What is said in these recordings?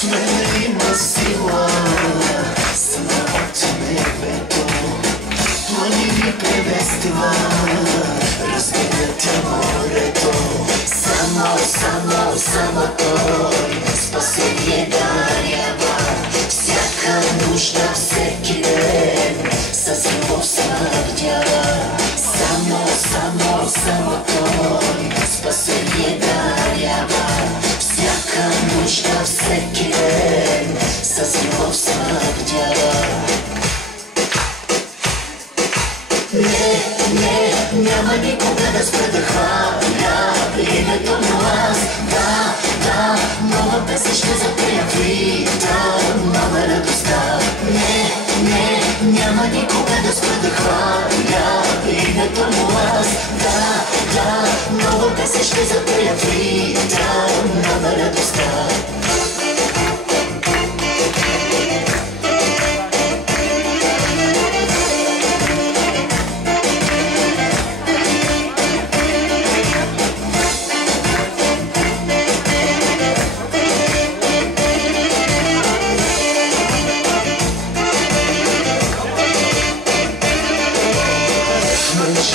В мене има сила, сама от небето. Планини превестила, разделят морето. Само той спасение дарява. Всяка нужда, всеки ден с любов снабдява. Само той спасение дарява. Всяка нужда, всеки ден с любов снабдява. Не, няма никога да спра да хваля името му аз. Да, нова песен ще запея в ритъм, нова радостта. Не, няма никога да спра да хваля името му аз. Да, нова песен ще запея в ритъм, нова радостта.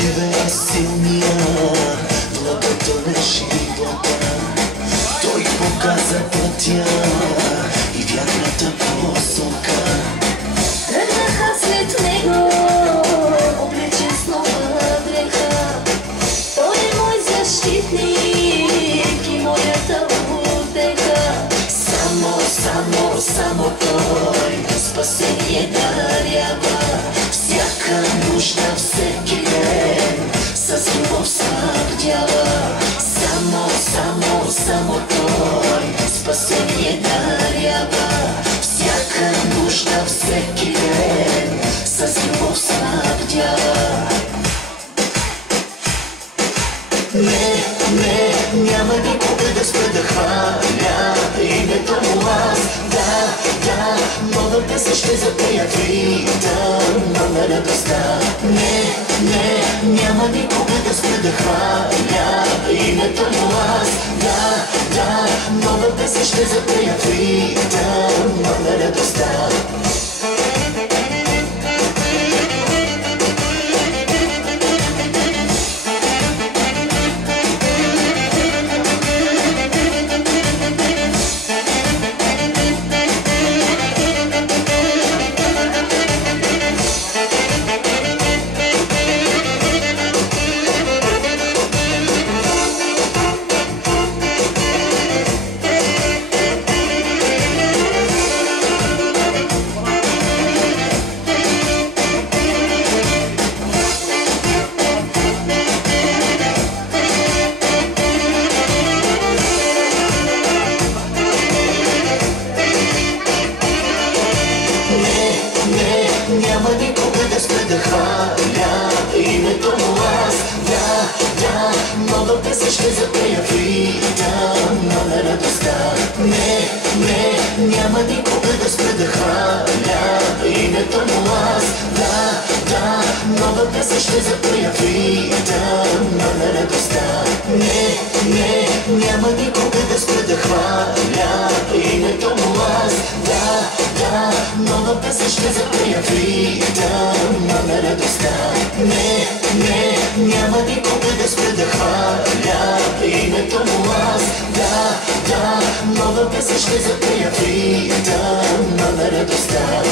Живее силния, владата на живота. Той показа пътя и вярната посока. Тръгнаха след него, облечен с нова дреха. Той е мой защитник и моята утеха. Само той спасение дарява. Всяка нужда, всеки ден с любов снабдява. Само той спасение дарява. Всяка нужда, всеки ден с любов снабдява. Не, няма никога да спра да хваля името му аз. Да, нова песен ще запея в ритъм, нова радостта. Не, няма никога да спра да хваля името му аз. Да, нова песен ще запея в ритъм, нова радостта. Няма никога да спра да хваля името му аз. Да, нова песен ще запея в ритъм, нова радостта. Не, няма никога да спра да хваля името му аз. Да, нова песен ще запея в ритъм, нова радостта. Не, няма никога да спра да хваля името му аз. Да, нова песен ще запея в ритъм, нова радостта. Не, няма никога да спра да хваля името му аз. Да, нова песен ще запея в ритъм, нова радостта.